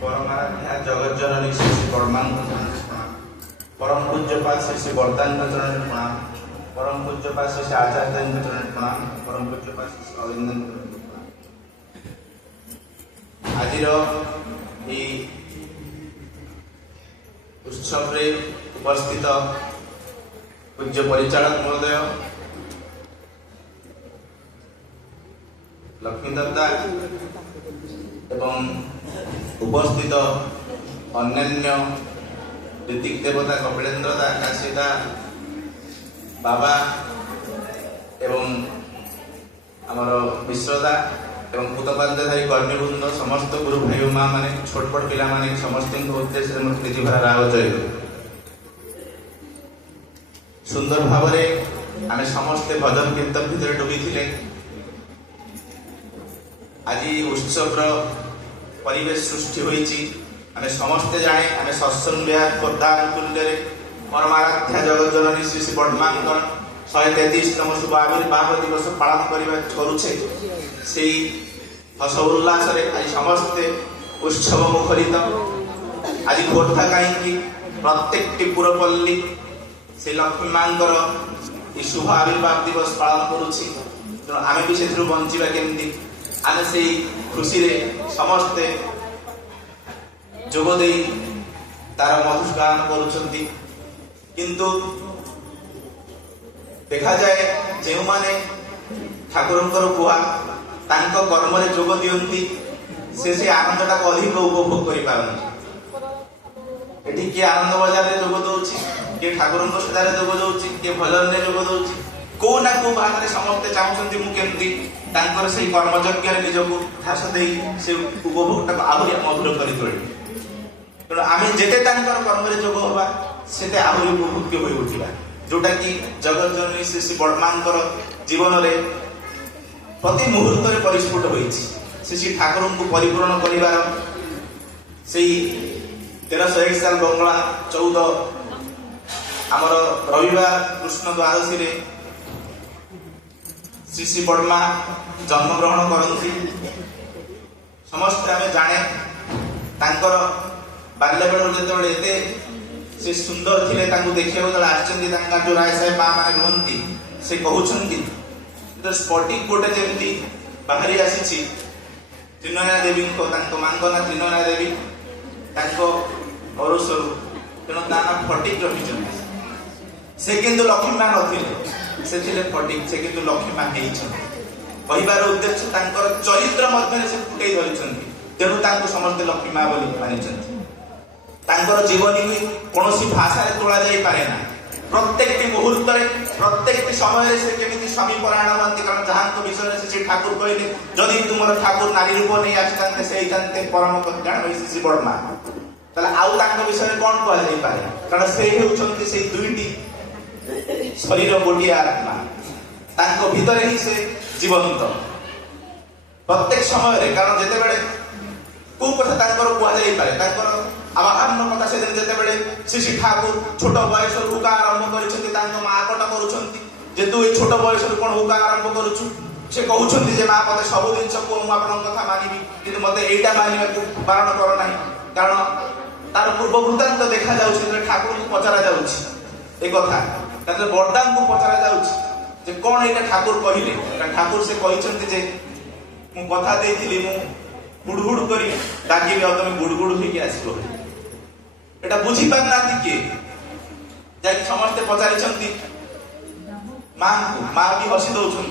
परमाराध्या जगत जननी श्री श्री परमानंद प्रणाम। परम पूज्यपाद श्री श्री वर्धानंद चरण प्रणाम। परम पूज्यपाद श्री श्री आचार्य चरण प्रणाम। परम पूज्यपाद श्री श्री अविंदन प्रणाम। आजिर उत्सव रे उपस्थित पूज्य परिचालक महोदय लक्ष्मी दत्ता एवं उपस्थित अन्य ऋतिक देवता कपिलेन्द्र दा काशीदा बाबा एवं आमर मिश्रदा एवं पुतपादाधारी कर्मीवृंद समस्त गुरु भाई माँ माने छोटपट पिला माने समस्त उद्देश्य निजी भरा राव जय सुंदर भाव आम समस्ते भजन कीर्तन भितर डुबी थे। आज उत्सव परिवेश सृष्टि होईची आम समस्ते जाने आम सत्संग विहार खोर्धानुकूल्य परमाराध्या जगत जननी श्री श्री वर्धमान 133तम शुभ आविर्भाव दिवस पालन करुचे से हस उल्लास आज समस्ते उत्सव मुखरित। आज खोर्धा कहीं प्रत्येक पुरपल्ली से लक्ष्मी माँ शुभ आविर्भाव दिवस पालन करुच्छी तेणु आम भी से बंचा केमती आम से खुशी रे समस्ते जोगदे तार मधुगान करुछंती। किंतु देखा जाए जो माने ठाकुरंकर कुआ तांको कर्म रे जोग दियंती से आनंदटा अधिक उपभोग करि पारन। एठी के आनंद बाजार रे जोग दउची, के ठाकुरंकर सदार रे जोग दउची, के भजन रे जोग दउची, को ना को बात रे समस्त चाहउछंती मु केमती तांकर से कर्मयज्ञ रे निजको ध्यास देई से उपभोगटा आहुरी मधुर करि तोळे। तेणु आम जेते तांकर कर्म रे जोग होबा सेते आहुरी उपभोग्य होई उठिला जोटा कि जगत जननी श्री श्री वर्धमानकर जीवन रे प्रति मुहूर्त रे परिस्फुट होईछि। श्री श्री ठाकुर को परिपूर्ण करिवार सेई 1301 साल बंगला 14 आमर रविवार कृष्ण द्वादशी रे श्री श्री वर्मा जन्म ग्रहण करती। समस्त आम जाने तांकर बाल्य बेल जो से सुंदर थे देखा आसचंदी जो राय साहेब माँ मैंने रुहंती से कहते तो स्फटिक गोटे जमी बाहरी आसी त्रिनयना देवी माँ ना त्रिनयना देवी अरुषरु तेणु ता ना फटिक रखी से किंतु लक्ष्मी माँ नथिले से फटिक से किंतु लक्ष्मी माँ कहबार उद्देश्य चरित्र मध्य से फुटे धरी तेणु समस्ते लक्ष्मी माँ बोली मानी जीवनी भी कौन भाषा तोला जाई पारे ना। प्रत्येक मुहूर्त प्रत्येक समय से केमिति स्वामी परायण हंती कारण जहाँ विषय से ठाकुर कहले जदि तुमर ठाकुर नारी रूप नहीं आसते से परम कल्याण वही श्री वर्मा ताले आउ तांको विषय कौन कह जाई पारे कारण से हेउचंती से दुईटी शरीर गोटिए आत्मा तांको भीतर ही से जीवंत प्रत्येक समय कारण जेते बेले को कथा तांकर कह जाई पारे आवाहन कथा से जितेबले श्री श्री ठाकुर छोट बयस हुका आरंभ कर आकट कर छोट बयस कौन हुका आरंभ करुचु से कहते जे माँ मत सब जिन कथा मानवि कि मत यहीटा मानने को बारण कर ना कारण तार पूर्व वृत्तांत देखा ठाकुर को पचरा जाता बरदान को पचरा जा कौन ये ठाकुर कहले ठाकुर से कहते मु कथा देती गुड़गुड़ कर डाक तुम गुड़गुड़ होगी आसो एटा बुझी पारना किए समस्ते पचारि माँ को माँ भी हसी दौरान